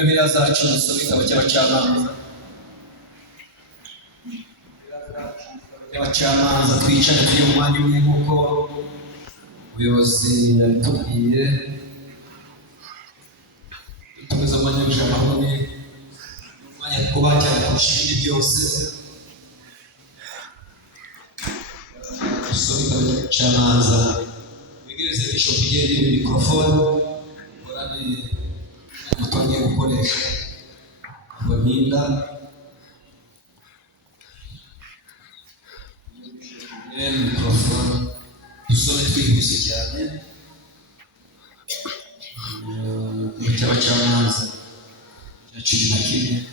Bibiliya zacu dusoma igitabo cy'Abacamanza. Abacamanza twicare tujye mu mwanya umwe nk'uko ubuyobozi yatubwiye. Dukomeza umwanya w'ijambo hamwe, umwanya twubaha cyane kurusha ibindi byose. Dusome igitabo cy'Abacamanza. Wegereze Bishop ugende mikorofone ukorane n'umutungo gukoresha ababinda mikorofone. Dusome twihuse cyane mu cy'Abacamanza cya 11.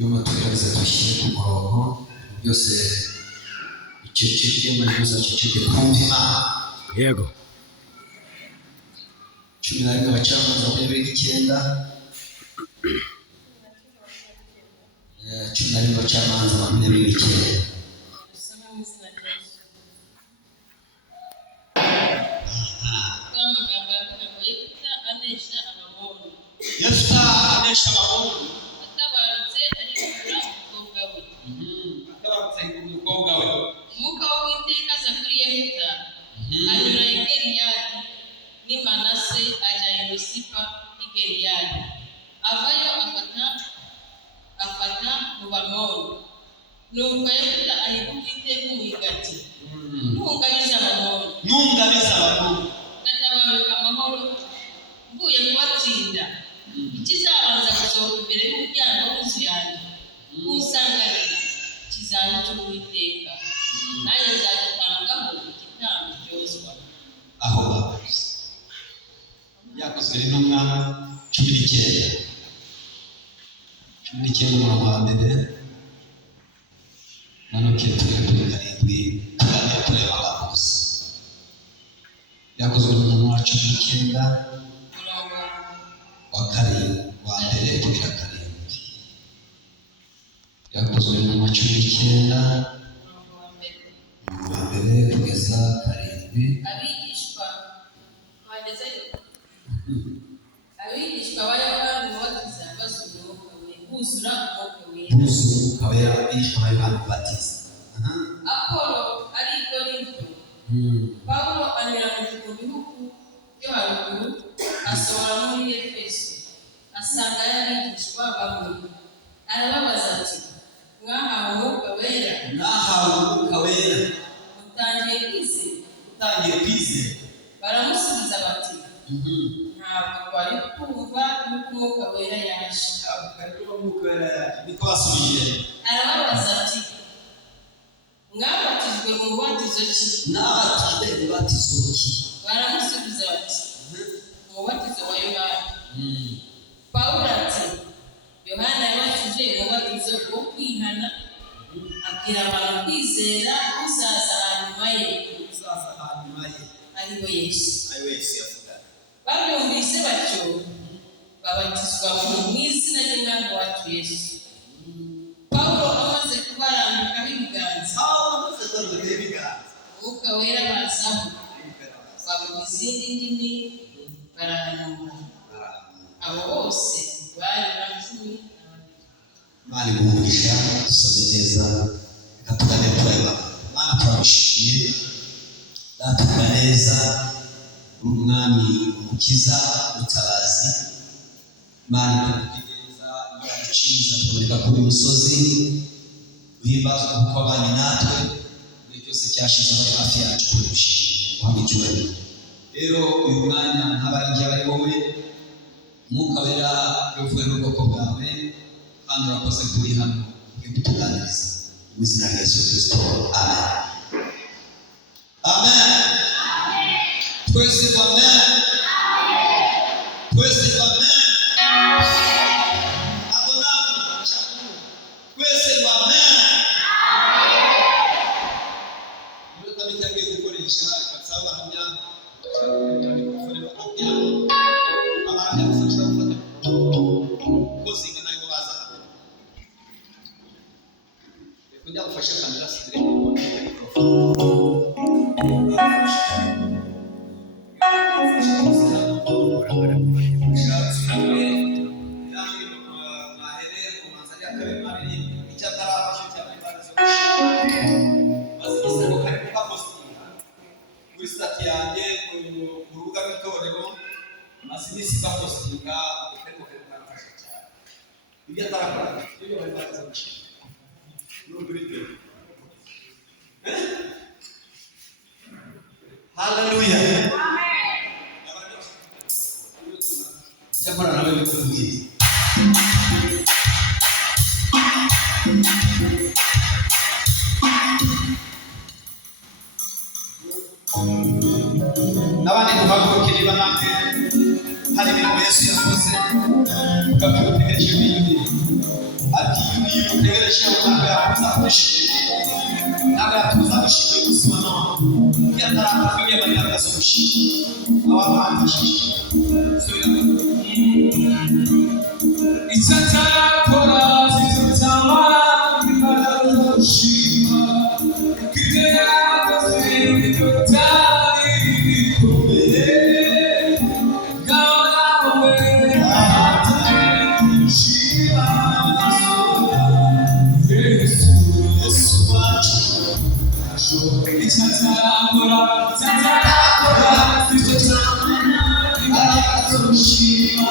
Yuma tugerageza dushyire ku murongo byose iceceke muri byose aceceke twumve Imana. Yego. 11 Abacamanza 29. 11 Abacamanza 29. Yefta anesha Abamoni. Atabarutse umukobwa we. Umwuka w'Uwiteka aza kuri Yefta, anyura i Gileyadi n'i Manase ajya i Misipa i Gileyadi. Avayo afata mu Bamoni. Nuko Yefta ahiga Uwiteka umuhiga ati, ntungabize Abamoni, ndatabaruka amahoro, mvuye kubatsinda. Ikizabanza gusohoka imbere y'umuryango w'inzu yanjye, kunsanganira, kizaba icy'Uwiteka, nanjye nzagitangaho igitambo cyoswa. Aho yakozwe n'intumwa 19 umurongo wa mbere. Manuke turi karindwi tureba gusa. Yakozwe n'intumwa 19 wa karindwi wa mbere kugera karindwi. Yakozwe n'intumwa 19 wa mbere kugeza karindwi. Abigishwa ba Yohana Umubatiza bazura buzura Umwuka Wera. Abigishwa ba Yohana Umubatiza. Apolo ari i Korinto. Pawulo anyura mu bihugu byo haruguru, asohora muri Efeso, asanga y'abigishwa bamwe. Arababaza ati, mwahawe Umwuka Wera? Mutangiye kwizera? Baramusubiza bati, ntabwo twari kumva yuko Umwuka Wera yaje. Niko basubije. Arababaza ati, mwabatijwe mu mubatizo ki? Baramusubiza bati, umubatizo wa Yohana. Pawulo ati, Yohana yabatije umubatizo wo kwihana, abwira abantu kwizera uzaza hanyuma ye, ari we Yesu. Babyumvise batyo, babatizwa mu izina ry'Umwami wacu Yesu. Pawulo amaze kubarambikaho ibiganza, Umwuka Wera bazaho, bavuga izindi ndimi, barahanura. Abo bose bari 12. Imana igumugisha. Dusome neza, reka tugane tureba. Imana turamushimiye, datuvuga neza, umwami umukiza mutabazi. Imana itugenza, Imana duciza tuboneka kuri uyu musozi. Uhimbazwe kuko abanye natwe igihe cyose cyashize muri hafi yacu. Turamushimiye, uhabwe icyubahiro. Rero uyu mwanya nk'abaringiye bari wowe, Umwuka Wera uvuye mu bwoko bwawe, kandi urakoze kuri hano kutuganiriza. Mu izina rya Yesu Kristo, amen. Amen. Twese amen. Twese amen. Twese amen. Muri tabitangiye gukoresha ikatsaba hamya abandi bafasha gufata kozinga nayo baza. Kujya gufasha kamera sidire. bapostinga ariko karafasha cyane ibyo atarakora iyo bari bakaza gushika haleluya amen yakora nawe bikubwiye nabandi duhagurukire banamwe hari ibintu Yesu yavuze ugategereje ibindi ati iyo utegereje ntabwo yakuzagushira ntabwo yakuzagushira ubuzima none yatarakubwiye bari bakazogushira ababandishije subira icyatakora zitutama imaragushima kigera yakoze bitotari bikomeye gawe ahatashima Yesu wacu icyatakora zitutama imaragushima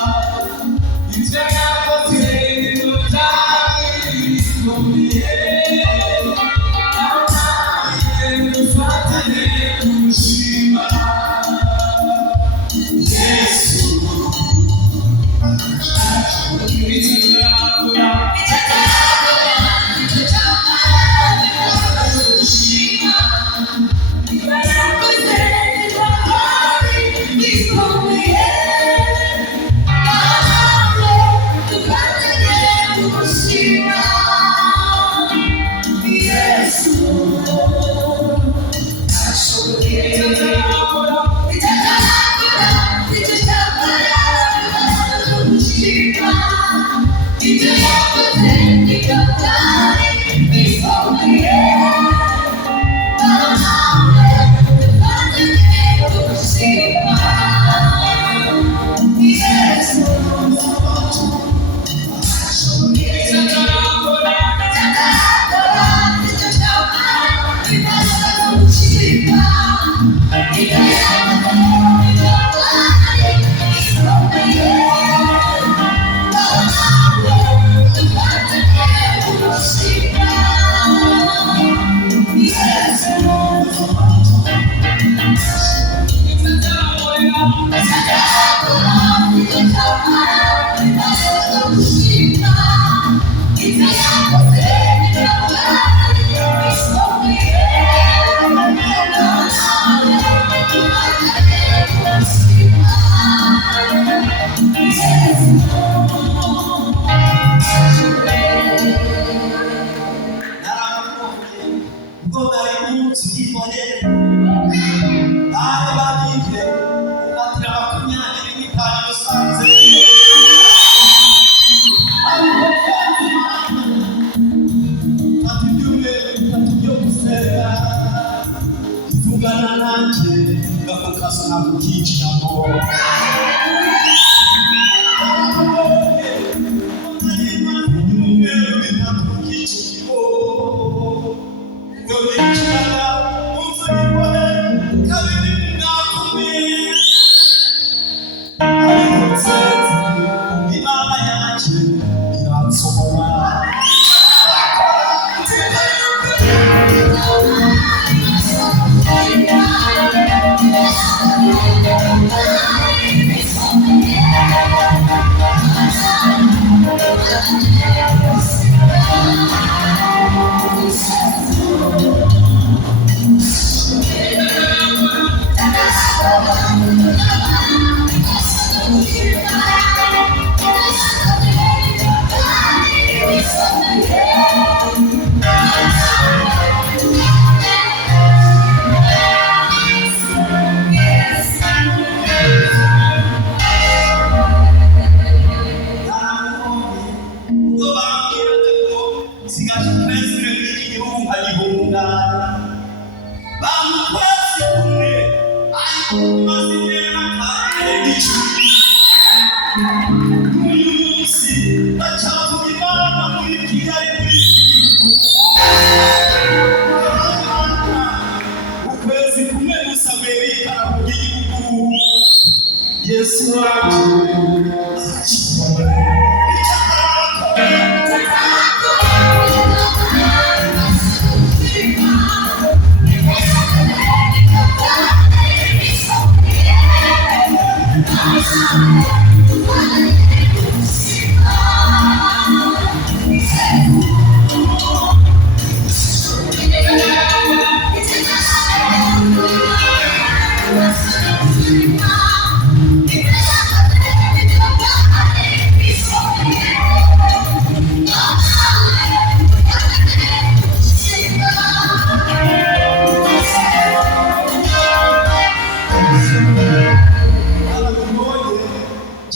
Yes, Lord.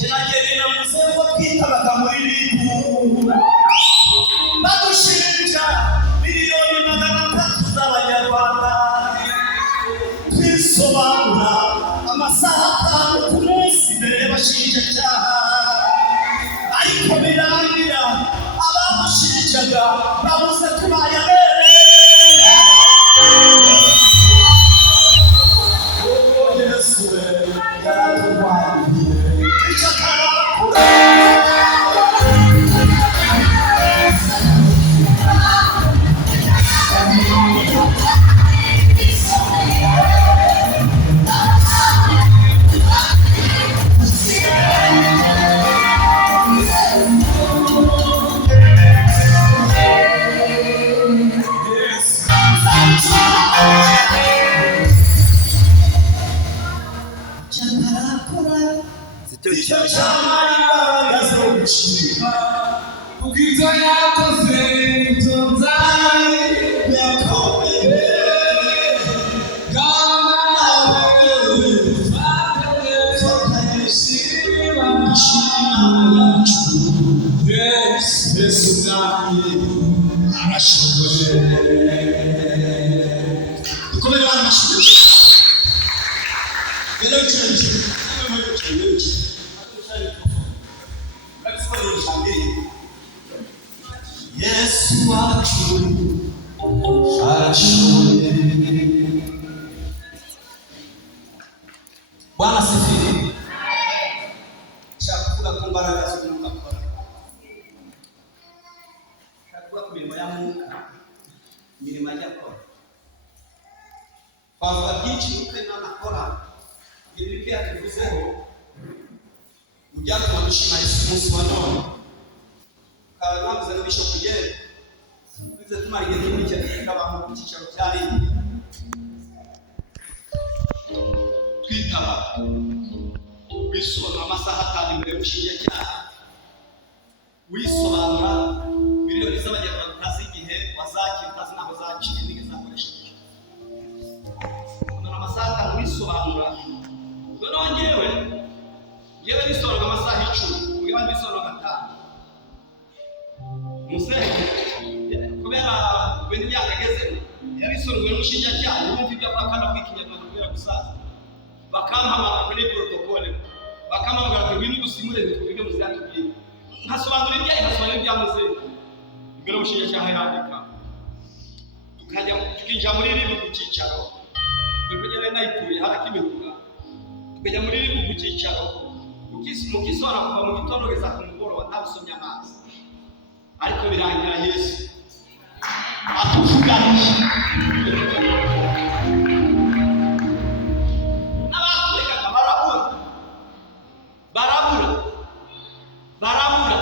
kiragenda namuze ko twitabaga muri bibu badushinja miliyoni 300 z'abanyarwanda twisobanura amasaha 5 ku munsi mbere y'abashinjacyaha ariko birangira abamushinjaga babuze kubaye abere Yesu yaratubaniye Yesu wacu arashoboye. Bwana asifiwe. Shakuvuga ku mbaraga z'Umwuka akora. Shakuvuga ku mirimo ya Mwuka, imirimo ajya akora. Twavuga byinshi uko Imana akora, ibyo yabivuzeho, mu byatuma dushima Yesu umunsi wa none. Kandi bavuze ngo Bishop Pierre bize tumara igihe kinini cyane abantu ku cyicaro cya Rimwe twitaba wisobanura amasaha 5 mbere y'ubushinjacyaha wisobanura miliyoni z'abanyarwanda utazi igihe wazakira utazi naho zakira n'izakoresheje amasaha 5 wisobanura ubwo nongewe yewe nisobanura amasaha 10 ubwo abandi bisobanura 5 Musenge kubera bene yakageze yabisoruwe n'umushinjacyaha yumva ibyo bakana kwikinyarwanda kubera gusaza bakampamara muri protocole bakamabwira ngo ibintu gusimure bitubige muzatubwira nkasobanura ibya Musenge imbere y'umushinjacyaha yandika tukajya tukinjira muri ribu ku cyicaro tukagera nayituye harakimivuga tukajya muri ribu ku cyicaro mukisora kuva mu gitondo kugeza ku mugoroba ntabusomye amazi ariko birangira Yesu atuvuganije n'abaturekaga barabura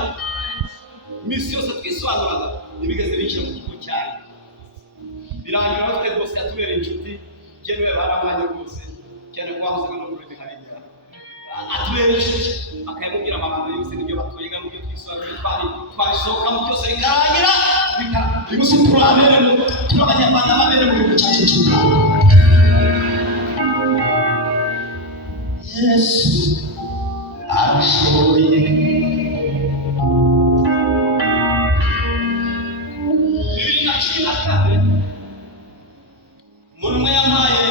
misi yose twisobanuraga ntibigeze binjira mu kigo cyayo birangira bafite rwose yatubereye inshuti jewe baramanye rwose cyane ko wahoze no muri biharira atubereye inshuti akayamubwira amabanga yose n'ibyo batoyiga n'ibyo twisobanura twabisohoka mu byose bikarangira bigusa turabere turabanyarwanda babere muri bucacu cy'u Yesu arashoboye. Bibiri na 14 umuntu umwe yampaye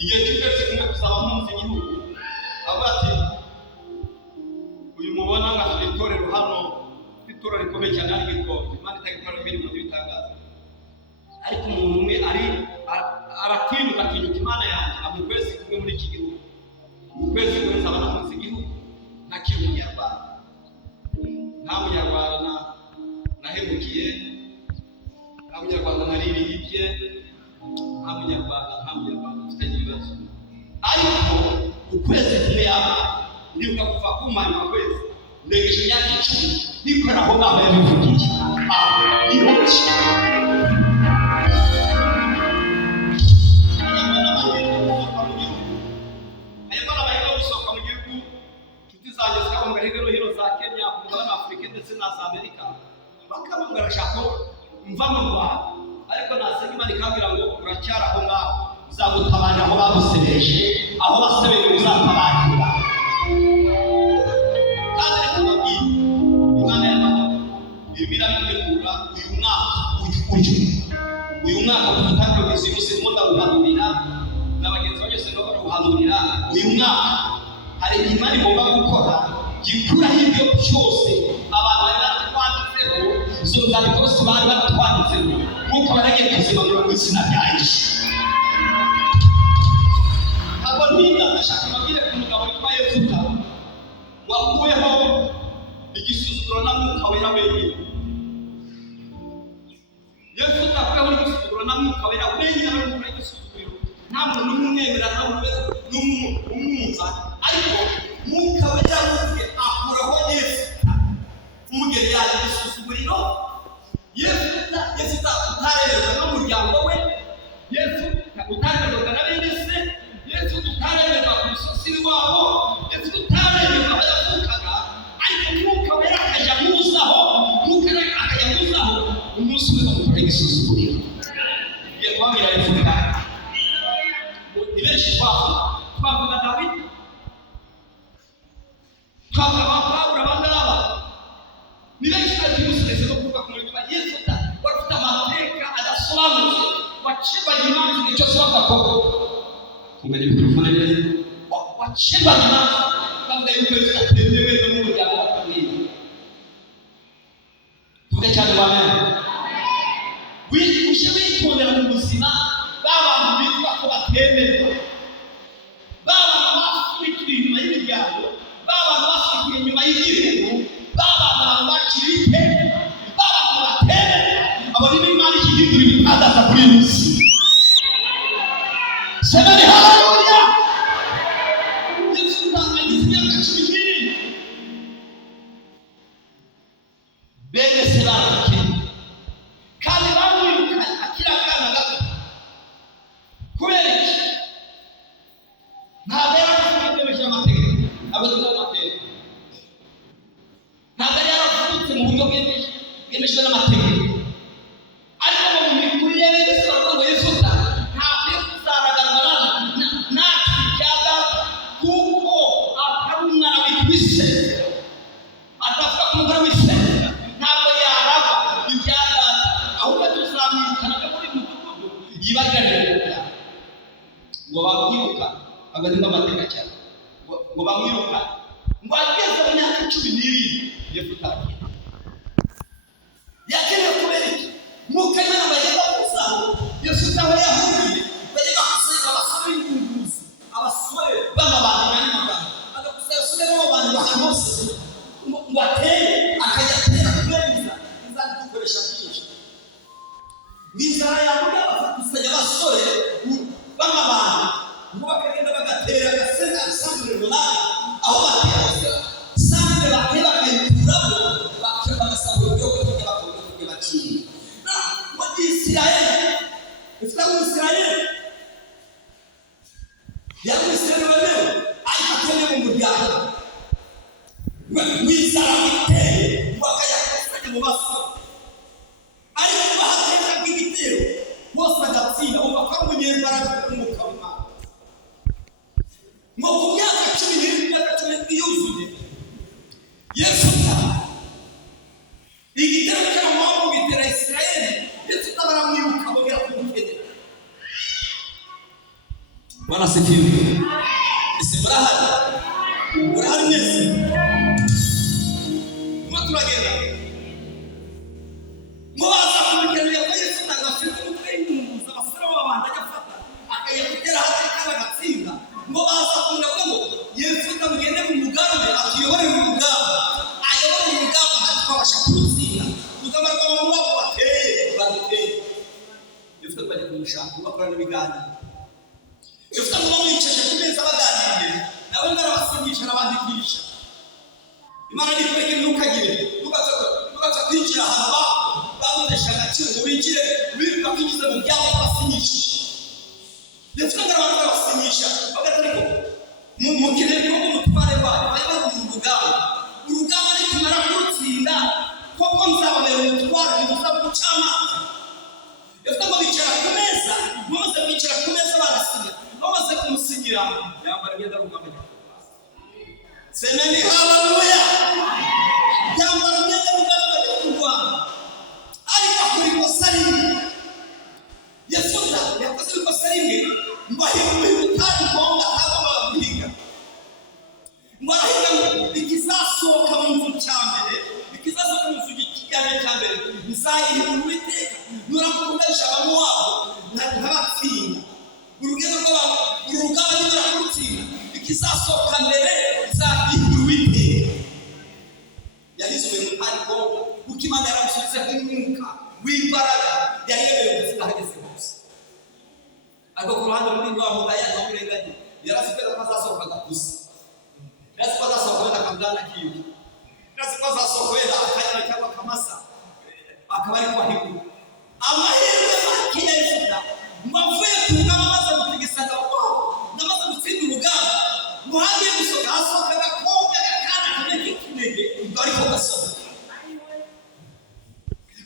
igihe cy'ukwezi kumwe gusaba munsi igihugu avuga ati uyu mubona ngafite itorero hano itorero rikomeye cyane ari gikombe Imana itagikorera ibintu mu bitangaza ariko umuntu umwe aratinyuka atinyuka Imana yanjye amukwezi kumwe muri iki gihugu ukwezi kweza abana munsi igihugu ntakiri umunyarwanda nta munyarwanda nahemukiye nta munyarwanda naririye nta munyarwanda ufite ibibazo ariko ukwezi kumwe yaba ndibuka kuva ku mwanya wa kwezi ndegeje imyaka 10 nikora aho ngaho yabivugiye ni wowe ndetse na Amerika bakamubwira shako mva mu Rwanda ariko nasenga Imana ikabwira ngo uracyara aho ngaho uzagutabanya aho bagusebeje aho basebeje uzatabarira uyu mwaka tutangiye kwizihiza umunsi guhanurira n'abagenzi bose no guhanurira uyu mwaka hari imana igomba gukora gikuraho ibyo byose abantu bari baratwanditseho izo nzandiko zose bari baratwanditseho nk'uko baragiye kuzimanura mu izina rya Yesu. Ntabwo ntinda ndashaka mbabwire ku mugabo witwa Yefuta wakuweho igisuzuguro na Mwuka Wera wenyine. Yefuta akuweho igisuzuguro na Mwuka Wera wenyine ari gukora igisuzuguro, nta muntu n'umwe umwemera, nta muntu n'umwe umwumva, ariko Mwuka Wera wuzuye akuraho Yefuta umugeni yaje igisuzuguriro. Yefuta utarererwa n'umuryango we, Yefuta utarererwa na bene se, Yefuta utarererwa ku musozi wabo, Yefuta utarererwa aho yavukaga, ariko Mwuka Wera akajya amuzaho, Mwuka Wera akajya amuzaho umunsi umwe bamukora igisuzuguriro. Ngiye kubabwira Yefuta, ni benshi twavuga Dawidi, twavuga ba Pawulo, abangaba ni benshi bakimusereze no kuvuga ku muri twa Yefuta wari ufite amateka adasobanutse, wacibwaga imanza igihe cyose bagakora kumenya mikrofone neza, wacibwaga imanza bavuga yuko Yefuta atemewe no mu muryango wakamwiye. Tuvuge cyane amen. Uje witondera mu buzima b'abantu bitwa ko batemerwa, b'abantu bafite inyuma y'imiryango, b'abantu bafite inyuma y'igihugu, b'abantu bakiri bite, b'abantu batemerwa. Abo ni Imana ihindura ibitangaza kuri iyi si. Semeni haleluya. Yefuta agize imyaka 12, bene se barakira kandi bamwiruka akiri akana gato. Kubera iki? Ntabwo yari afite ibyemezo amategeko, abaduha amategeko, ntabwo yari yaravutse mu buryo bwemejwe n'amategeko, ariko mu mikurire ye Yesu aravuga ngo Yefuta ntabwo kuzaragaragara natwe ibyaga, kuko atari umwana w'ise, atavuga ku mugore w'ise, ntabwo yaraba ibyaga, ahubwo tuzamwirukana muri mudugudu yibagirane ngo bamwiruka agarinda amateka cyane, ngo bamwiruka ngo ageze mu myaka 12 Yefuta yakeneye kubera iki? Mwuka Wera bagenda kuzaho Yefuta we yahuriye bagenda gusenga abasore b'ingunguzi, abasore b'amabanga n'amaganga, agakusanya abasore b'abantu bahanose ngo atere, akajya atera kuberiza inzara dukoresha byinshi n'inzara yavuga bakusanya abasore b'amabanga ngo bakagenda bagatera agasenga asambure runaka, aho batera sambure batera bakayikuraho bagasambura ibyo kurya bakongera bakiri mu Isirayeli. Ufite mu Isirayeli yari Isirayeli wemewe, ariko atari mu muryango w'inzara biteye bakajya kusanya mu basore, ariko bahateza bw'igitero bose agatsinda umva ko ari umunyembaraga w'Umwuka w'Imana. Ngo ku myaka 10 yuzuye Yefuta igitero cy'amahoro gitera Isirayeli, Yefuta baramwibuka bongera kumufedera. Bwana sifiwe. Ese murahari neza? Turagenda ngo baza kumukenera ko Yefuta agafite umutwe w'ingunguzi, abasore b'abandi agafata akajya gutera hasi agatsinda. Ngo baza kumubwira ngo Yefuta mugende mu mugambi, atuyobore mu mugambi, ayobore mu mugambi hati twabasha kurutsinda, tuzamarwa mu mwaka bateye. Yefuta bajya kumushaka bakora n'ibiganiro. Yefuta ngo bamwicaje ku meza baganiriye, nawe ngarabasinyisha n'abandikisha. Imana nikureke ntukagire nugatsa kwinjira ahantu bamutesha agaciro ngo winjire wiruka kwinjiza mu byabo basinyishije. Yefuta ngarabantu basinyisha bagatariko mu kirere ko umutware wawe bari bari mu urugamba nikimara kurutsinda koko nzabonera umutware ntuzaba gucama. Yefuta ngo bicara ku meza, bamaze kwicara ku meza barasinya, bamaze kumusinyira yambara imyenda y'urugamba. Semeni haleluya. Yambara imyenda y'urugamba yo kurwana, ariko akora ikosa rimwe ruhande muri rwa mugaya n'umurenganye yarasipera kwazasohoka gakusi yasipa zasohoka akabwana kiyo yasipa zasohoka akanya cyangwa kamasa akabari kwa hiku amahirwe makiyarifita mwavuye kugama maze gutegesanga namaze gutsinda urugamba muhagiye gusohoka asohoka gakobwa gakana kameze kinege ariko gasohoka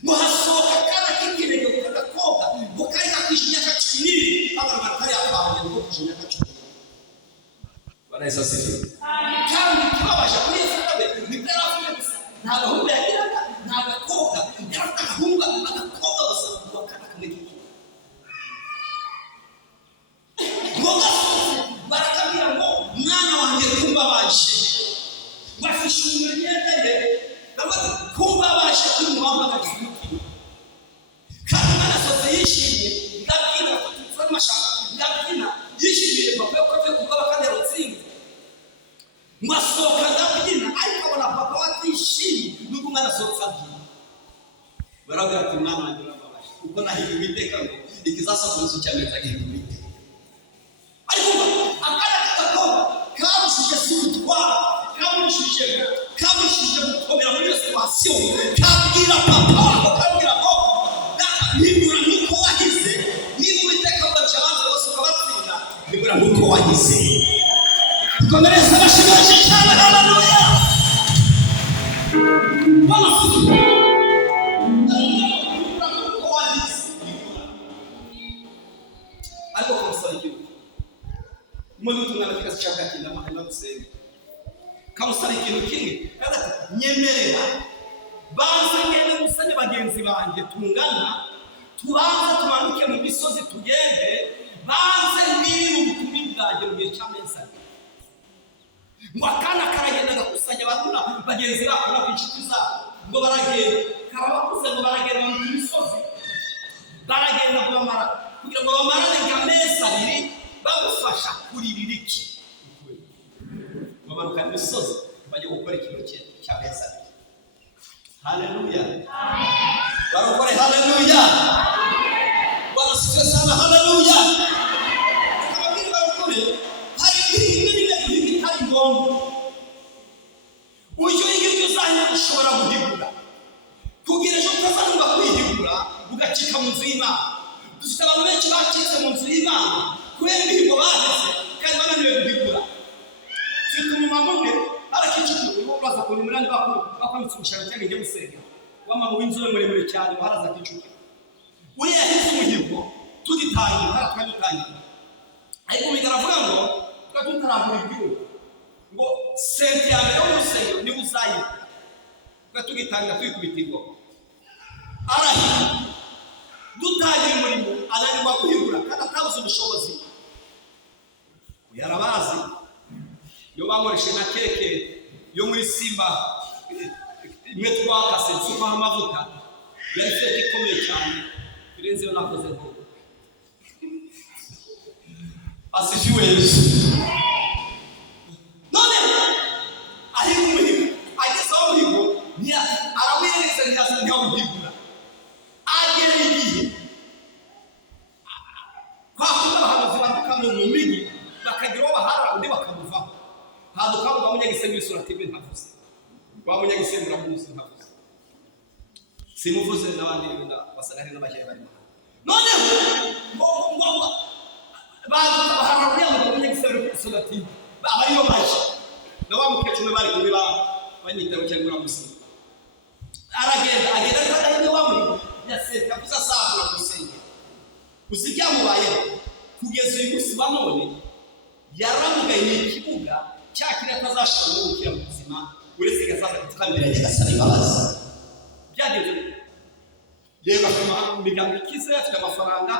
muhasohoka kana kinege gakobwa bukarika kwishinya kacuniri abantu barakari akabanje ngo kwishinya kacuniri baraisa sisi kandi kibabasha kuri Yesu nibwarafuye gusa nta gahunda yagiraga nta gakobwa yarafite agahunga agakobwa gusa bakana kamege ngoga barakabira ngo mwana wanjye kumba baje bafishe umuriyere bamaze kumba baje kuri muhamba gakimuki kandi mwana sose yishimye ndabwira ko tuzana mashaka ndabwira yishimiye papa ko cyo kugaba kandi rutsinze mwasoka ndabwira ariko abona papa watishimye nuko mwana sose abyina baravuga ati mwana wanjye urababaje kuko nahiye ibiteka ngo ikizasokoza cyameza gihumbi ariko akana kakakobwa kabushije sutwara kabushije gukomera muri situation kabwira papa wako kabwira ko nibura nuko wagize niba ubiteka bwacabanze bose ukabatsinda nibura nuko wagize komereza bashimishe cyane haleluya bana futu nibura nuko wagize ariko kumusalikiwa umuntu tumwana kikashaka kinda mahanga gusenga kamusaba ikintu kimwe nyemerera banze ngene musanye bagenzi banjye tungana tubanze tumanuke mu misozi tugende banze niba ubutumi bwanjye mu gihe cy'amezi ngo akana karagenda gakusanya bakuna bagenzi bako no inshuti zabo ngo baragenda karabakuze ngo baragenda mu misozi baragenda bamara kugira ngo bamarane amezi abiri bagufasha kuririra iki babaruka imisozi bajya gukora ikintu cy'ameza haleluya barokore haleluya barasize sana haleluya ababiri barokore hari ibintu bitari ngombwa uyo y'ibyo uzanye ushobora guhigura kugira ejo utazanumva kwihigura ugacika mu nzu y'Imana dufite abantu benshi bacitse mu nzu y'Imana kubera imihigo baheze kandi bananiwe guhigura umumamwe arakicukuye ngo baza ku mirandi bakwambitse umushara cyangwa ijye gusenga wamama w'inzobe muremure cyane baharaza kicukuye uri yahise umuhigo tugitangira haratangira ariko bigaravuga ngo tutarambura ibyo ngo sente ya mbere y'urusengero ni uzayi tugitangira twikubitirwa arahi dutangira umurimo ananirwa guhigura kandi atabuze ubushobozi yarabazi yo bankoreshe na keke yo muri Simba imwe twakase zuba amavuta yari fete ikomeye cyane birenze yo nakoze ko asifiwe Yesu none ari umuhigo ageze aho umuhigo ni arawireze ntiyasanga umuhigura agera igihe kwakuba abahanuzi bavuka mu migi bakagira uwo bahara undi bakamuvaho haduka ngo munyagisemura isura tibe ntavuze wa munyagisemura muzi ntavuze simuvuze n'abandi basagari n'abashye bari none ngo baduka bahara ngo munyagisemura isura tibe abariyo baje na wa mukecuru bari kuri banyitaro cyangwa musi aragenda kandi wa muri yaseka kuzasabura gusenge uzijyamubayeho kugeza uyu munsi bamone yaramugaye ikibuga cyakira atazashobora gukira mu buzima uretse gasaza gutambira nyagasani babaza byagenze yego afite imigambi ikize afite amafaranga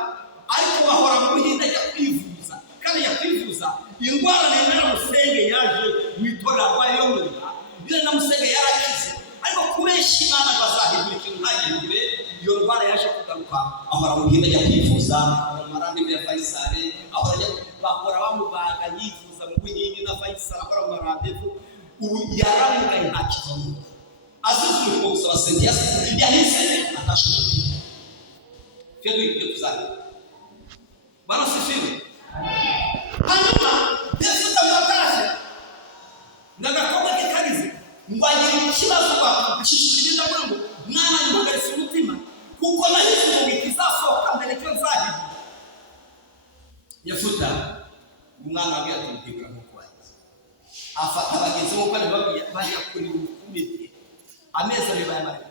ariko bahora mu buhinda ajya kwivuza kandi yakwivuza indwara nemera musenge yaje witora rwayo murira byo na musenge yarakize ariko kubesha Imana bazahindura ikintu ntagire iyo ndwara yaje kugaruka ahora mu buhinda ajya kwivuza amarandi ya Faisal ahora bakora bamubaga yivuza mu buhingi na Faisal akora mu randevu ubu yaramugaye nta kibazo azuzuye ko gusaba sente yahise atashoboye cyo tuzana barasifiwe baragira ikibazo bashishikariza ngo mwana ntugahise umutima kuko nahise ngo bikizasohoka mbere cyo nzahira. Yefuta umwana wagiye atubwira nk'uko wahize afata abagenzi nk'uko bari kuri umiti amezi abiri bayamara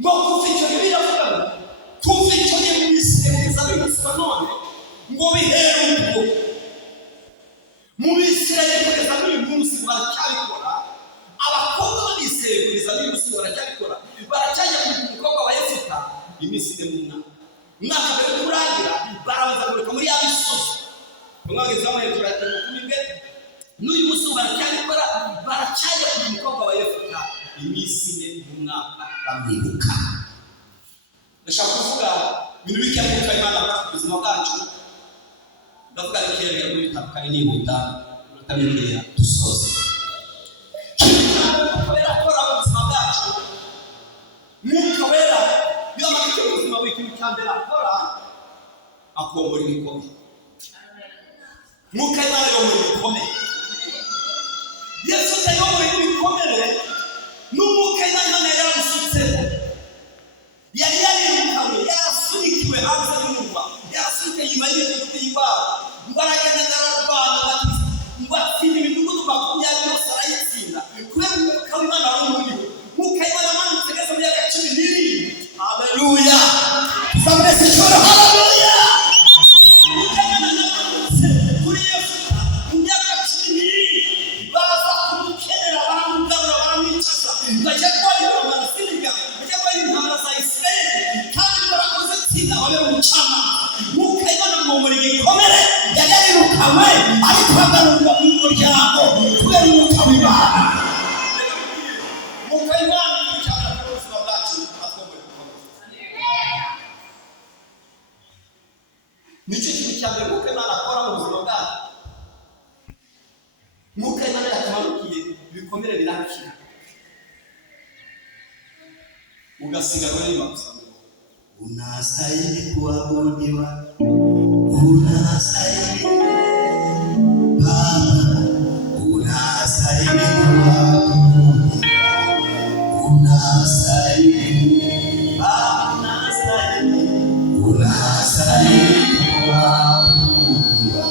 ngo kuva icyo gihe biravuga kuva icyo gihe mu Bisirayeli kugeza none ngo bihere ubwo mu Bisirayeli kugeza n'uyu munsi baracyabikora. Abakobwa b'Abisirayeli kugeza n'uyu munsi baracyabikora, baracyajya ku mukobwa wa Yefuta iminsi ine mu mwaka mbere kurangira barabazaguruka muri ya misozi umwagezi w'amahirwe turatanga kumwe n'uyu munsi baracyabikora, baracyajya ku mukobwa wa Yefuta iminsi ine mu mwaka bamwibuka. Ndashaka kuvuga ibintu bikemuka Imana ku buzima bwacu. Ndavuga rikera muri bitandukanye nihuta utabirira dusoze kubera akora ubuzima bwacu. Mwuka wera iyo amaze ubuzima bw'ikintu cya mbere akora akombora ibikomeye. Mwuka Imana yomora ibikomeye. Yesu yomora ibikomere n'umwuka Imana yaramusutseho. Yari yarirukanwe yarasunikiwe hanze y'umurwa, yarasunikiwe nyuma y'ibintu by'Imana ngo aragenda ararwana ngo atsinde imidugudu 20 yose arayitsinda kubera umwuka w'Imana wamuriho. Mwuka Imana amanutse ageze mu myaka 17. Haleluya, samese cyoro, haleluya. Mwuka Imana amanutse kuri Yefuta mu myaka 17 baza kumukenera baramugarura baramwicaza bajya kwayira barasiriga bajya kwayira intambara za Isirayeli kandi barakoze tsinda babera umucama. Mwuka Imana mwomora igikomere yari yarirukanwe ariko agarurwa mu muryango kubera umwuka w'Imana. Mwuka Imana cyangwa ku buzima bwacu atwomora igikomere. Nicyo kintu cya mbere Mwuka Imana akora mu buzima bwacu. Mwuka Imana yatumanukiye ibikomere birakira ugasigara ureba gusa ngo unastahili kuabudiwa, unastahili Baba, unastahili kuabudiwa, unastahili Baba, unastahili kuabudiwa,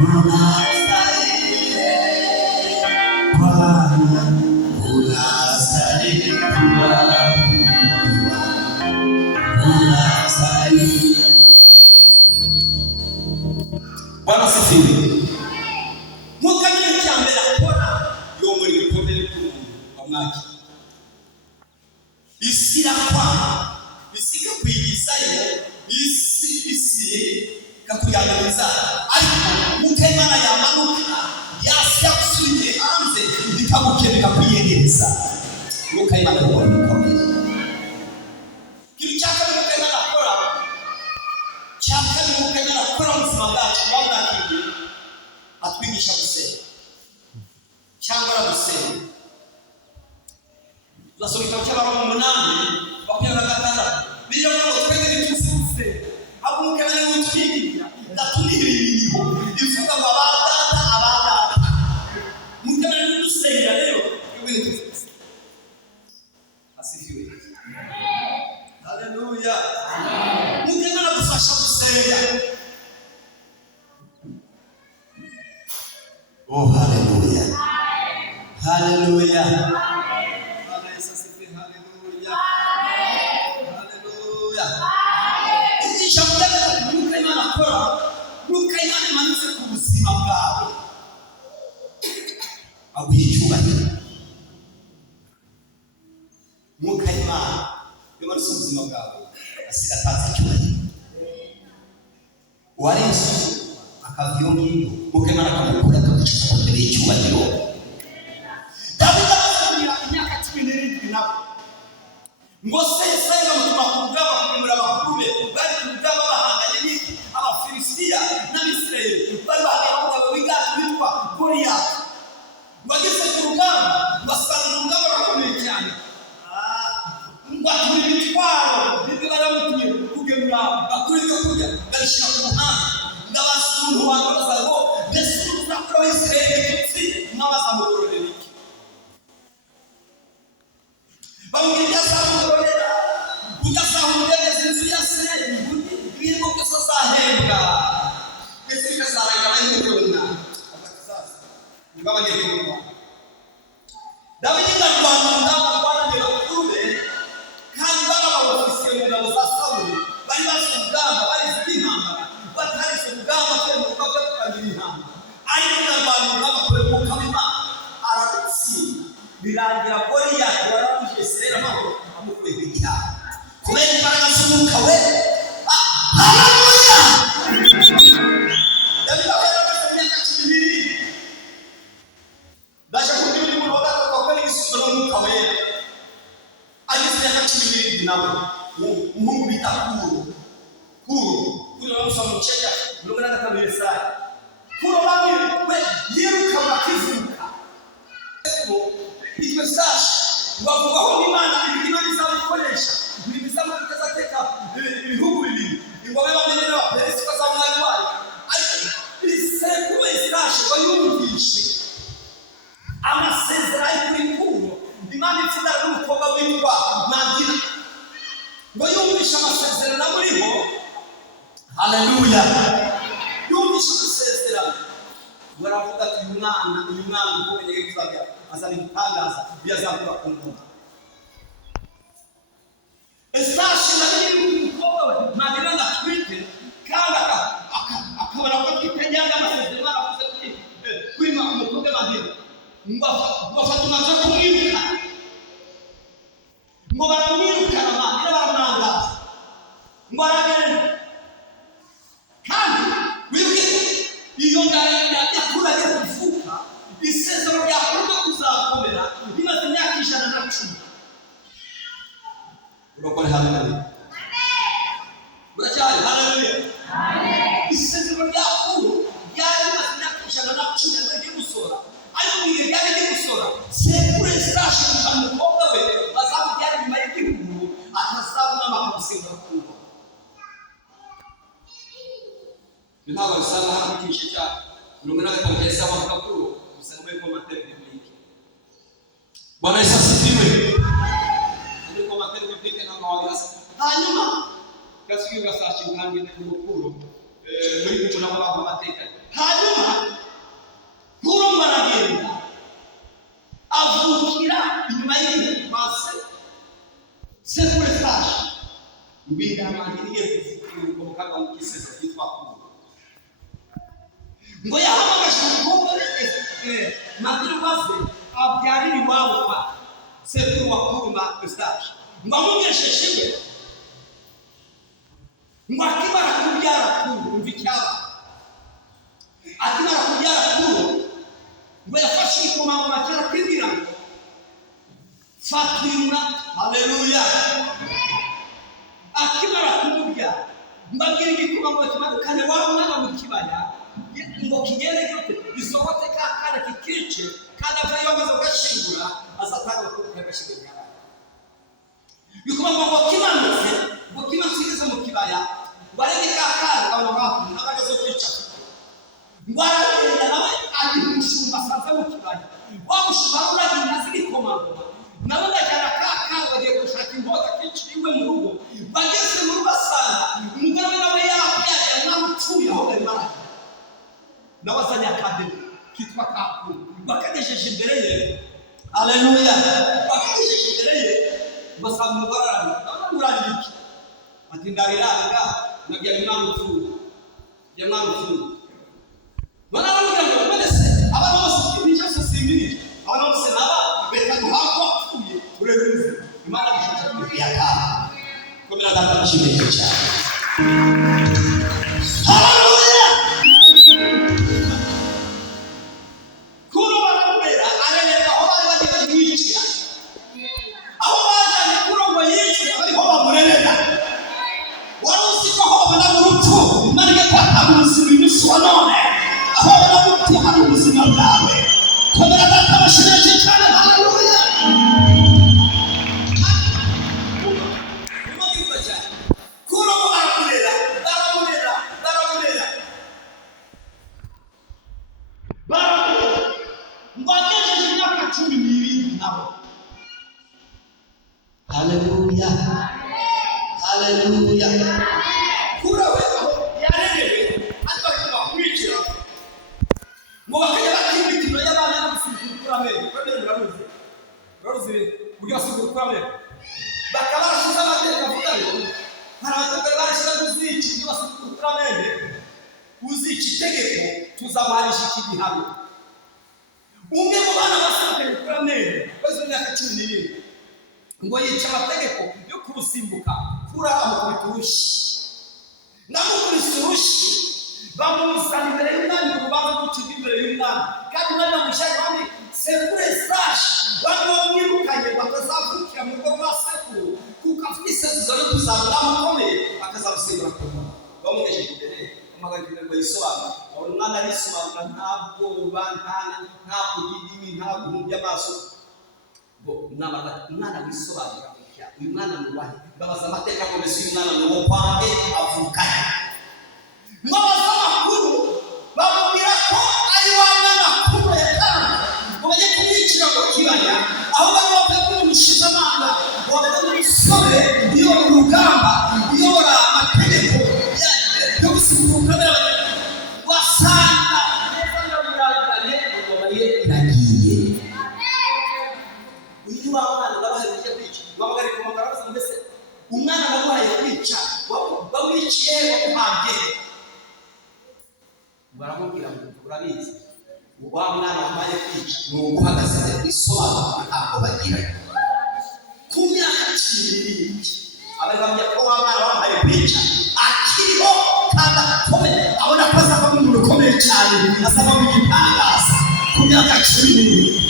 unastahili Bwana, unastahili kuabudiwa. Bwana sifiwe. Mwuka Imana cya mbere akora yomora ibikomere by'umuntu amwaki. Isi irakwana, isi ikakwigizayo, isi ikakujyaniriza, ariko Mwuka Imana yamanuka yasya gusubiye hanze bikagukira bikakwiyegereza. Mwuka Imana yomora ibikomere. Mwuka Imana akora mu buzima bwacu bw'abakiriye atwigisha gusenga cyangwa aragusenga. Uzasoma igitabo cy'Abaroma 8:26 biriho ngo twebwe ntituzi gusenga ahubwo Mwuka Imana niwe utwigisha ndatunihira ibiriho ivuga ngo abadata abadata. Mwuka Imana niwe udusengera rero twebwe ntituzi gusenga. Asifiwe. Haleluya. Mwuka Imana adufasha gusenga. Oh, haleluya. Haleluya. Bwana Yesu asifiwe. Haleluya. Haleluya. Igisha kudaka Mwuka Imana akora. Mwuka Imana imanutse ku buzima bwawe. Aguha icyubahiro. Mwuka Imana imanutse ku buzima bwawe asiga atanze icyubahiro. Warenze akavyongi Mwuka Imana akamukura akagucisha ku mbere y'icyubahiro. Dawidi amaze imyaka 17 nabo ngo senga mutuma ku rugamba kugemura abakuru be bari ku rugamba bahanganye n'iki Abafilisitiya n'Abisirayeli bari bahanganye n'umugabo w'Igati witwa Goliyati. Bageze ku rugamba basanga urugamba rukomeye cyane. Ngo aturi ibitwaro nibwo baramutumye kugemura bakuru ibyo kurya barishyira ku muhanda ndabasa umuntu wagabaza ngo mbese uzakora w'Isirayeli igitsi n'abazamugororera iki. bamubwira azamugororera ujya azamugororeza inzu ya se ibirimo byose azahembwa mbese bikazaranga abanyarwanda niba bagiye kumva Dawidi ndarwana n'abarwanyi bakuru be kandi b'abofisiye mu ngabo za Sawuli bari bazi urugamba barizi intambara batarize urugamba kubera ko bafataga intambara ariko ndarwana n'abakore mu kamima aragutsinda birangira Goliyati warabuje Isirayeli amahoro amukuye igihano kubera imbaraga z'umwuka we. Haleluya! Dawidi yaramaze imyaka 12 ndaje kugira umuntu w'agatatu akora igisuzuma n'umwuka we ageze imyaka 12 nawe umuhungu bita Kuro bamusoma mu Ceka mirongo inani na kabiri Yesaya Kuro bamwe we yiruka bakivuka itwe sashi bavugaho n'Imana Imana izabikoresha ibizamo bitazateka ibihugu bibiri ingoma y'abamenye n'abaperesi bazamwari wayo ariko isekuwe sashi bayumvishe amasezerano kuri Kuro Imana ifundana n'umukobwa witwa Mandira ngo yumvishe amasezerano amuriho. Haleluya! Yumvishe amasezerano baravuga ati uyu mwana ukomeye kuzaga azana igitangaza yazakura ku ngoma. Esashi nari umukobwa we Mandira ndatwite kandi akabona ko twitenganga amasezerano aravuze kuri umukobwa Mandira bafata umwanzuro wo kumwiruka ngo baramwirukana Mandira baramwangaza ngo aragenda kandi wibuke iyo ndaya yakuranye kuvuka isezerano ryakorwa kuzakomera bimaze imyaka 110. Urokore haleluya. Uracyari haleluya. Isezerano ryakuru ryari bimaze imyaka 110 bagiye gusora ariko igihe ryari rigiye gusora sekure sashi umukobwa we bazamubyara nyuma y'igihugu atazabona amakamusinga kuba ntabwo bisaba hano cyishe cya mirongo inani na gatanu cyahise avuga ko bisaba ko materi biblike. Bwana Yesu asifiwe. Ariko materi biblike ntabwo wabihasa hanyuma gasubiye gasashi nkange n'umukuru muri kumuna baba amateka hanyuma Kuro maragenda avukira inyuma y'igihugu base sekure sashi ubinda amagiriye kuvuka mu kagwa mu kisese cyitwa Kuro ngo yahamagaje umukobwa Mandira maze abyarira iwabo kwa sekuru wa Kuro sashi ngo amugesheje ngo akimara kubyara Kuro umva icyaba akimara kubyara Kuro ngo yafashe ikomangoma cyera kwibwira ngo Fatima. Haleluya! Akimara kumubyara mbabwira igikomangoma kimadukane wa mwana mu kibaya ngo kigende gyote bisohote kana kikice kandi avayo amaze gashingura azatanga kuko gashingura bikomangoma kimanutse ngo kimanutse mu kibaya bareke kana abantu n'abagazo kwica ngwaragenda nawe ati mushumba sanze mu kibaya wamushumba uragenda zigikomangoma nabo ndajyana kaka bagiye gushaka imboga kiciriwe mu rugo bageze mu rugo asanga umugabo nawe yapyaje n'amupfuye aho bari bari n'abazanya akademi kitwa Kaku bakagejeje imbere ye. Haleluya! Bakagejeje imbere ye basaba umugararano n'amuranye iki ati ndariranga nagiye imamupfuye Bana ngo mbese abana bose n'icyo simiri abana bose naba beta guhakwa apfuye urebe Imana gishaka kwiyaka komera data bishimye cyane. Haleluya! Kuro baramubera arereka aho bari bagiye kwicira aho bajanye Kuro ngo yicire bariho bamurerera wari uzi ko aho babona mu rupfu Imana igataguruza ibintu wa none aho baramuti hari ubuzima bwawe komera data bashimye cyane. Haleluya! Kuro baramurera Haleluya, haleluya. kura weho yarerewe ariko akaba kumwicira ngo bakajya bakimikino y'abana no gusuzugura kuramere kwabere muraruzi buryo gusuzugura kuramere bakaba bashize amateka avuga ngo hari abataka bashize kuzica ibyo basuzugura kuramere uzica itegeko tuzabarisha iki gihano. Umwe mu bana basuzugura kuramere bazo imyaka 17 ngo yica amategeko yo kurusimbuka kura amukubita urushi namukubise urushi bamusanga imbere y'umwami ngo baze gucika imbere y'umwami kandi umwami bamushyira kandi sekure slash bamwe bamwirukanye bakazavukira mu rugo rwa sekuru kuko afite isezuzo yo kuzamura amukomeye akazamusimbura ku muntu bamugejeje imbere amagambo ngo yisobanura umwana arisobanura nta bwoba nta kugidimi nta guhumbya amaso umwana wisobanura uyu mwana ni uwahe babaza amateka ngo mbese uyu mwana ni uwo kwande avukanye babaza amakuru bamubwira ko ari wa mwana kuru yatanze ngo bajye kumwicira mu kibaya aho bari bavuye kuri umushikamana wabaye umusore uyobora urugamba uyobora amategeko yo gusuzugura wasanga neza ndamurangiranye ngo babaye iragiye. Uyu wa mwana nabahaye kujya kwica bamugari ku mugara basa mbese umwana nabahaye kwica bamwiciye bamuhambye baramubwira ngo urabizi wa mwana wamaye kwica ni uguhagaze isobanura ntabwo bagira ku myaka 17 abagambye ko wa mwana wamaye kwica akiriho kandi akomeye abona ko azava mu muntu ukomeye cyane azava mu gitangaza ku myaka 17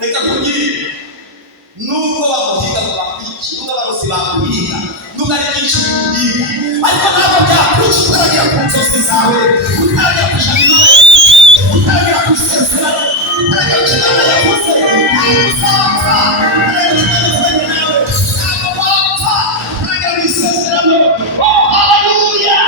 reka kugira nubwo bamuhiga bakwica nubwo abarozi bakuhiga nubwo ari byinshi bikuhiga ariko ntabwo byakwica utaragira ku nzozi zawe utaragira ku ijambo utaragira ku isezerano utaragira ku kintu yavuze ntabwo uzapfa ntabwo wapfa utaragira ku isezerano. Oh haleluya.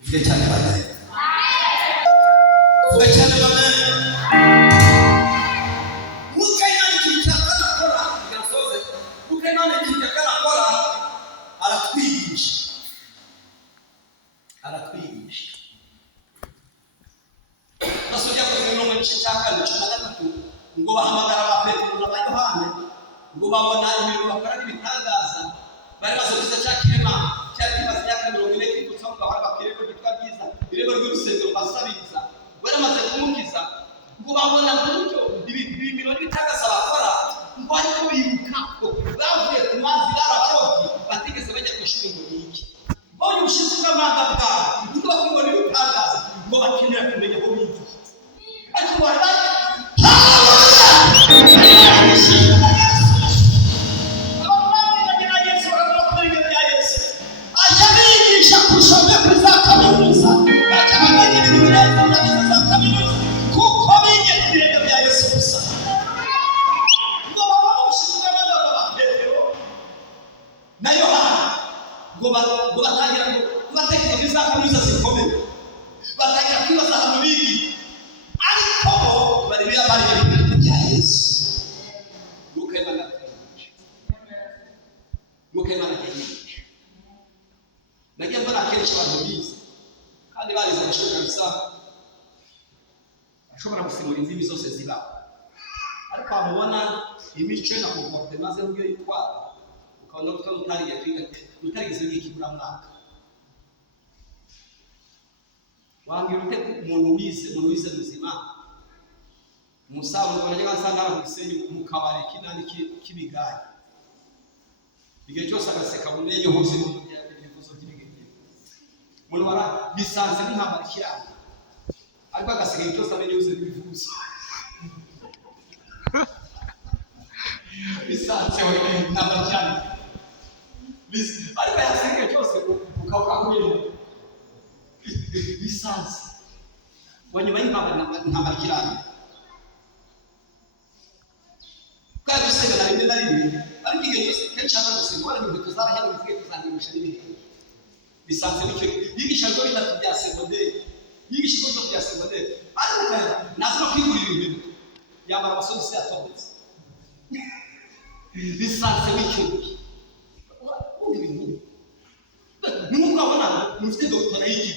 Vuga cyane bane. Vuga cyane bane. Mukayimana kitaka nakora gasoze. Mukayimana kitaka nakora aratwigisha. Basojya kuzana mu gice cya 13 ngo bahamagara ba Petero na Yohane ngo babona ibintu bakora ibitangaza bari basoza cya kirema cyari kimaze imyaka 40 kigutsamba hari bakirego bitwa byiza irego ry'urusengero basabiriza baramaze kumukiza ngo babona buryo ibintu bitangaza bakora ngo ariko bibuka ko bavuye ku mazi yarabarobyi batigeze bajya ku ishuri ngo bige bonye ushize n'amanga bwabo ngo bakubona ibitangaza ngo bakenera kumenya aho biga ariko bari ashobora gusimura indimi zose zibaho ariko amubona imico na komporte maze n'ubyo yitwara ukabona ko utariye kwiga utarize n'ikibura mwaka wangira ute umuntu wize muzima umusaza ubona nsanga ari Hussein mu kabare kinani kibigaye igihe cyose agaseka bumenye hose mu bivuzo by'ibigenge umuntu bara bisanze n'intambara cyane ariko agasigaye cyose amenye yose bivuze bisanze wewe n'abajyana ariko yasigaye cyose ukawukakurira bisanzwe wanyuma y'intambara ikiranga kandi gusenga na rimwe na rimwe ariko igihe cyose kenshi haba gusenga wari inkweto zarahera bivuye kuzangirisha n'ibindi bisanzwe bityo yigisha ngo bitatu bya segonderi yigisha ngo bya segonderi ariko nazo no kwigurira ibintu yambara amasogisi atondetse bisanzwe bityo nuko abona mufite doktora y'iki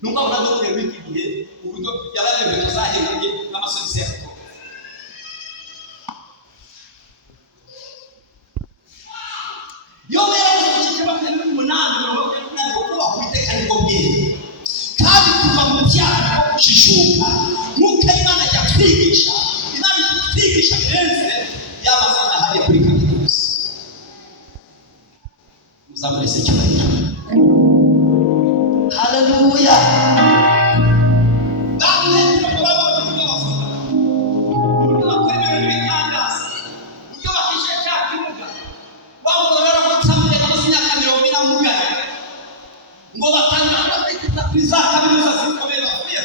nuko abona doktora y'iki gihe uburyo yabaye inkweto zahembye n'amasogisi atondetse kandi kuva mu byaha kushishuka nk'uko Imana yatwigisha Imana itwigisha birenze y'abazana hariya kuri kaminuza muzamurese icyubahiro haleluya bamwe turabona uburyo bavuga uburyo bakwemera n'ibitangaza uburyo bakishe cya kimuga wamurora ko tsamure kabasinya kamiro mina mugaya ngo batanga batekeza kwiza kaminuza zikomeye bavuye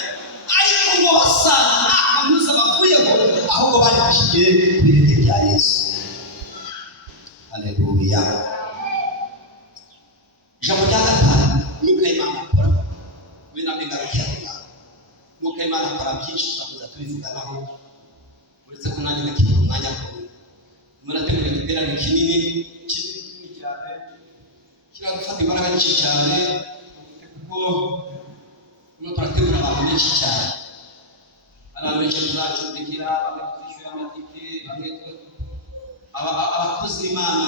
ariko ngo basana nta kaminuza bavuyeho ahubwo bari bashigiye ku birenge bya Yesu haleluya ijambo rya gatanu nuko Imana akora we nabigarukiye nuko Imana akora byinshi twakuza tubivuganaho uretse ko nanjye nakibura umwanya ko murategura igiterane kinini cyane kiradufata imbaraga nyinshi cyane kuko turategura abantu benshi cyane abantu benshi tuzacumbikira bamwe twishyura amatike bamwe abakozi b'Imana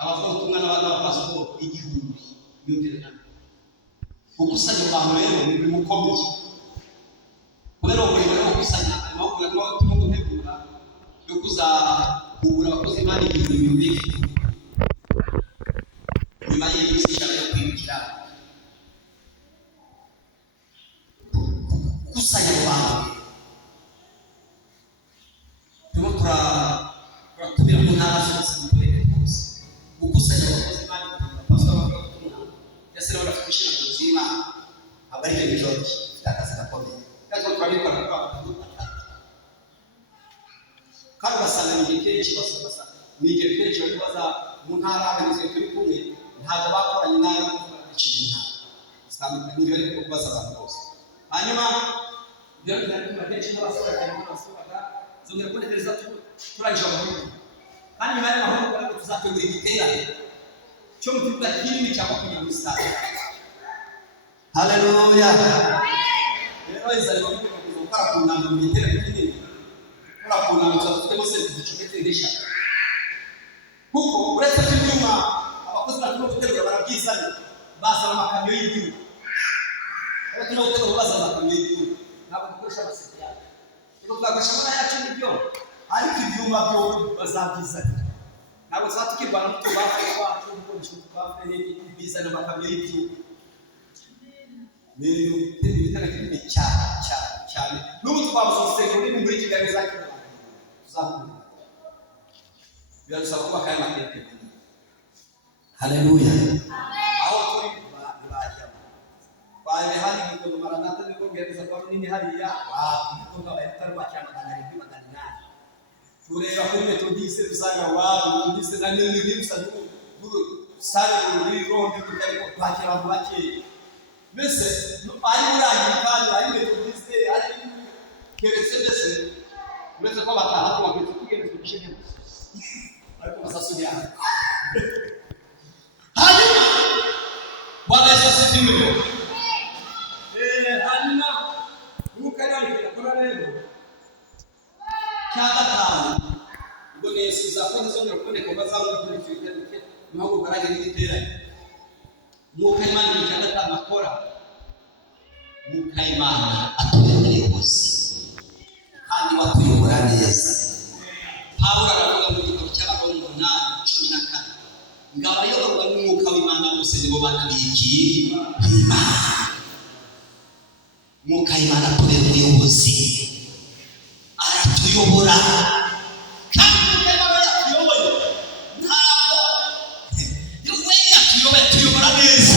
abavuga ubutumwa n'abapasitoro igihumbi yumvira gukusanya abantu rero ni umurimo ukomeye kubera umurimo wo gukusanya amahugurwa turimo gutegura yo kuzahugura abakozi b'Imana igihumbi nyuma y'iminsi ijana yo kwimukira gukusanya abantu turimo turatumira mu ntara zose mu turere twose gukusanya abakozi b'Imana bapaswa bakabatumwa ndetse nabo bafite inshingano z'Imana aba ari ibintu byoroshye bifite akazi gakomeye kandi turabikora kandi basanga ni igihe kenshi basanga ni igihe kenshi bari baza mu ntara abagize turi kumwe ntabwo bakoranye nayo ikintu nta zitandukanye niyo ariko kubaza abantu bose hanyuma rero byari kenshi n'abasore cyane n'abasobaga zongera kuboneza turangije amahoro kandi nyuma y'amahoro ariko tuzategura igiterane cyo mu kibuga kinini cyangwa kujya muri stade haleluya rero izari gukora ku ntango mu giterane kinini gukora ku ntango tuzafitemo serivisi zicometse n'eshatu kuko uretse ko ibyuma abakozi barimo gutegura barabyizanye bazana amakamyo y'ibyuma ariko no gutegura bazana amakamyo y'ibyuma ntabwo dukoresha amasezerano rero twakoresha amana yacu n'ibyo ariko ibyuma byo bazabyizanye ntabwo tuba tukirwana n'utubafu twacu dukoresha utubafu bizana amakamyo y'ibyuma rero ibitaro kinini cyane n'ubu twabuze urusengero runini muri Kigali tuzahura birasaba kuba kandi matete haleluya aho turi bajyamo baje hari ngo maranatha niko gereza kwa nini hariya kuko bayitari bacyamagana ari magana tureba kuri metodise usanga metodise na nini n'ibisa sare muri rombi kutari ko kwakira abantu bake mbese ari murangi kandi ari metodise ari keretse mbese uretse ko bataha ko bageze kugereza ubishije ariko basasubiye hanyuma Bwana Yesu asifiwe hanyuma nuko ari akora rero cyangwa gatanu ubwo Yesu zakora zongera kuboneka bazamura kuri Twitter naho baraje n'igiterane nuko Imana cyangwa gatanu akora nuko Imana atuyobora bose kandi watuyobora neza Pawulo aravuga mu gitabo cy'Abaroma 8:14 ngo abayoborwa n'umwuka w'Imana bose nibo bana b'iki Imana umwuka w'Imana atubera umuyobozi aratuyobora kandi Imana yatuyoboye ntabwo we yatuyoboye tuyobora neza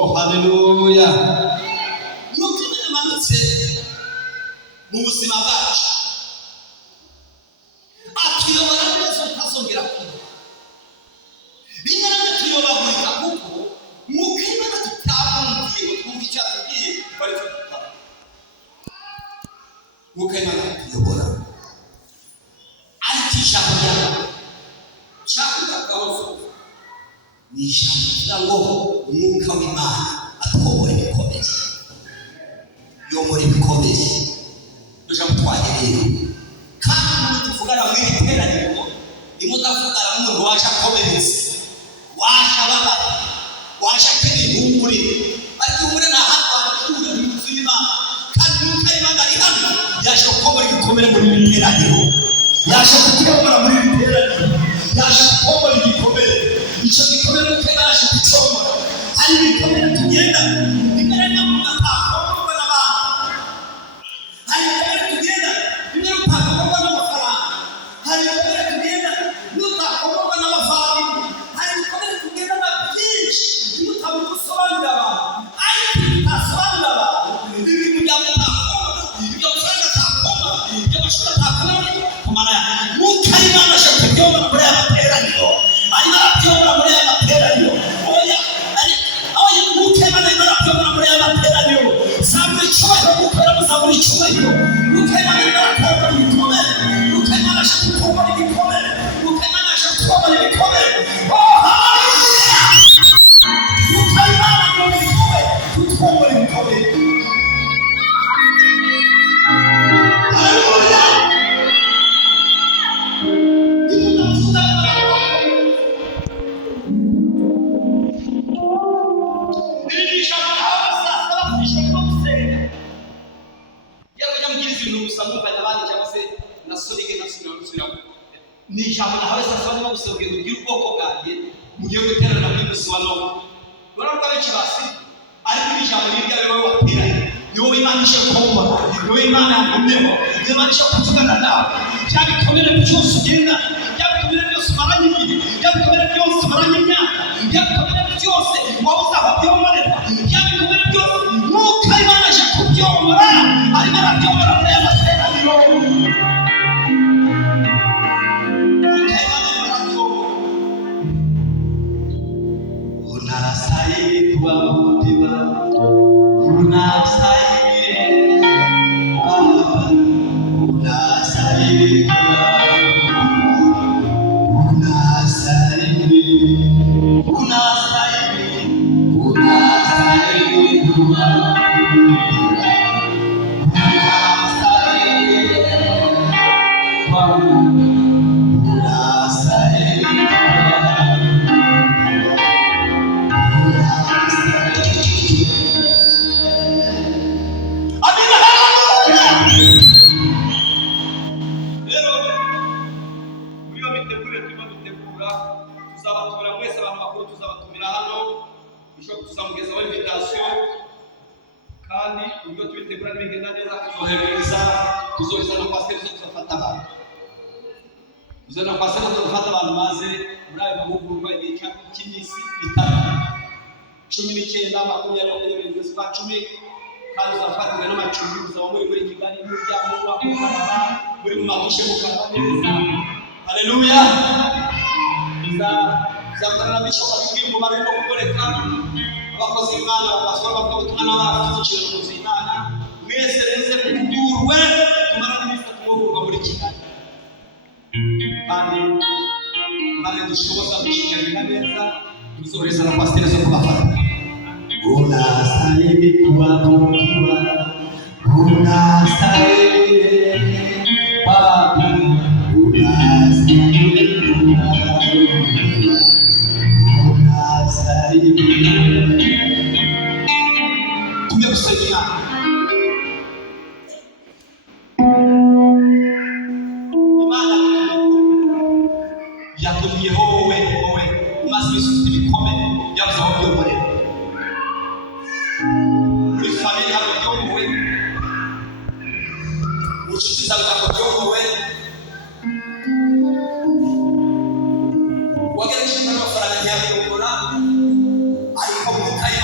Oh, haleluya. Nuko yamanutse mu buzima bwacu akiyobora neza utazongera kuba rimwe na rimwe tuyobagurika kuko nuko Imana tutabumviye ngo twumve icyo atubwiye bari kudukora. Nuko Imana tuyobora ariko ijambo ryawe cyakugagaho ni ijambo rivuga ngo umwuka w'Imana atwobora ibikomeye, yomora ibikomeye. Ijambo twahereye kandi umuntu tuvugana mu iteraniro nimudavugana n'umuntu waje akomeretse, waje ababara, waje akeneye ihumure, ariko ihumure nta hantu wakura mu nzu y'Imana. Kandi umwuka w'Imana ari hano yaje gukobora ibikomere muri iri teraniro, yaje kutuyobora muri iri teraniro, yaje gukobora igikomere. Icyo gikomere nuko yaje gucomora. Hari ibikomere tugenda rimwe na rimwe umuntu atakomorwa n'abantu, hari ibikomere tugenda rimwe utakomorwa n'amafaranga, hari ibikomere tugenda utakomorwa n'abavandimwe, hari ibikomere tugenda na byinshi utabona usobanurira abantu, ariko utasobanurira abantu ibintu byawe utakomora, ibyo mafaranga utakomora, ibyo mashuri utakomora kumara nuko Imana aje kuyobora muri aya materaniro, arimo arabyobora muri aya materaniro. Oya nuko Imana arimo arabyobora muri aya materaniro. Zaburi icyubahiro gukora muzaburi icyubahiro. Nuko Imana arimo arakobora ibikomere, nuko Imana aje kukobora ibikomere, nuko Imana aje kukobora ibikomere. Oh haleluya! Nuko Imana akobora ibikomere, kutwobora ibikomere. Haleluya! Ni ijambo nahawe sasa barimo gusabwira ugira ubwoko bwanjye mugiye guterana muri musi wa none. Urabona ko benshi basi ariko ijambo n'iryawe wowe wateranye, ni wowe Imana ije kumbona, ni wowe Imana yagumyeho, ni Imana ije kuvugana nawe. Bya bikomere byose ugenda, bya bikomere byose umaranye igihe, bya bikomere byose umaranye imyaka, bya bikomere byose wabuze aho byomorerwa, bya bikomere byose nuko Imana aje kubyomora, arimo arabyomora muri aya materaniro. Unastahili kuabudiwa, unastahili Baba, unastahili kuabudiwa, unastahili, unastahili, unastahili kuabudiwa, unastahili Baba, unastahili tuzabatumira mwese, abantu bakuru tuzabatumira hano, tuzamugezaho invitation, kandi ubwo tubitegura n'ibigenda neza tuzohereza na pasiteri zo tuzafata abantu, tuzana pasiteri zo tuzafata abantu maze muri ayo mahugurwa igihe cy'iminsi 19, 20, z'ukwa 10, kandi uzafatirwa n'amacumbi, uzaba muri Kigali, n'umuryango wakukaraba, muri mu makushe mukaraba neza. Haleluya! Zakorana bishoboka kugira ngo barimo gukoreka abakozi b'Imana, abasore b'abavugabutumwa n'abafite ikintu mu Imana, mwese muze muhugurwe tumara n'iminsi tumuhugurwa muri Kigali, kandi Imana dushoboza gushikarira neza, tuzohereza na pasiteri zo kubafata. Unastahili kuabudiwa, unastahili Baba, unastahili kuabudiwa, unastahili. Tumekusanyika Imana yakumiyeho wowe umaze iminsi ufite ibikomere byabuze aho byomorera. Muri famille hano byomowe, mu nshuti zawe ntabwo byomowe, wagerageje n'amafaranga ntiyabiyobora, ariko mu kayi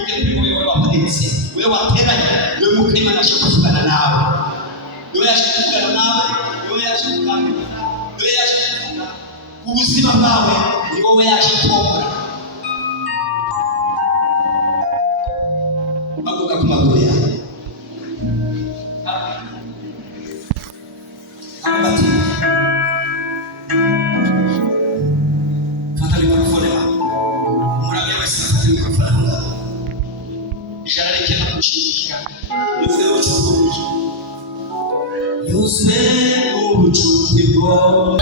wibuke kuri wewe wabonetse, wewe wateranye, wewe Mukama yaje kuvugana nawe, wewe yaje kuvugana nawe, wewe yaje kuganira, wewe yaje kuvuga ku buzima bwawe, ni wowe yaje kuokora. Bavuga ku maguru yawe abati fata mikrofone yawe, murage wese afata mikrofone yawe, ijana rikena kushirika yuzuye ubucuti yuzuye ubucuti bwawe.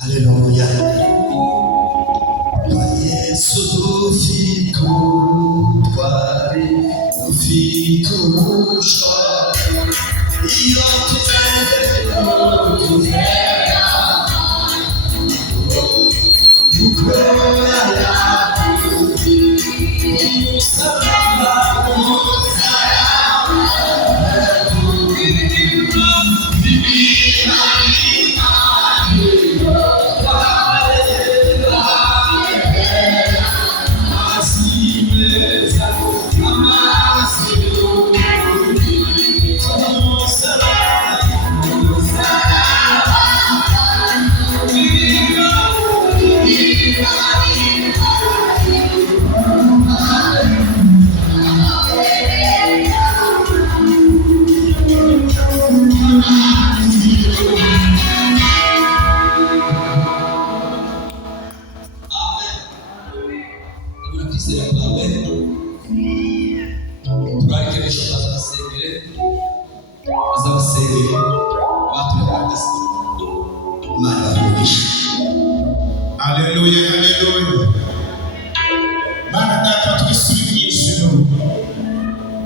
Haleluya. Kwa Yesu dufite ubutwari, dufite ubushobozi. Iyo tuzera gukora yavuze umusaraba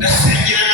ndasengera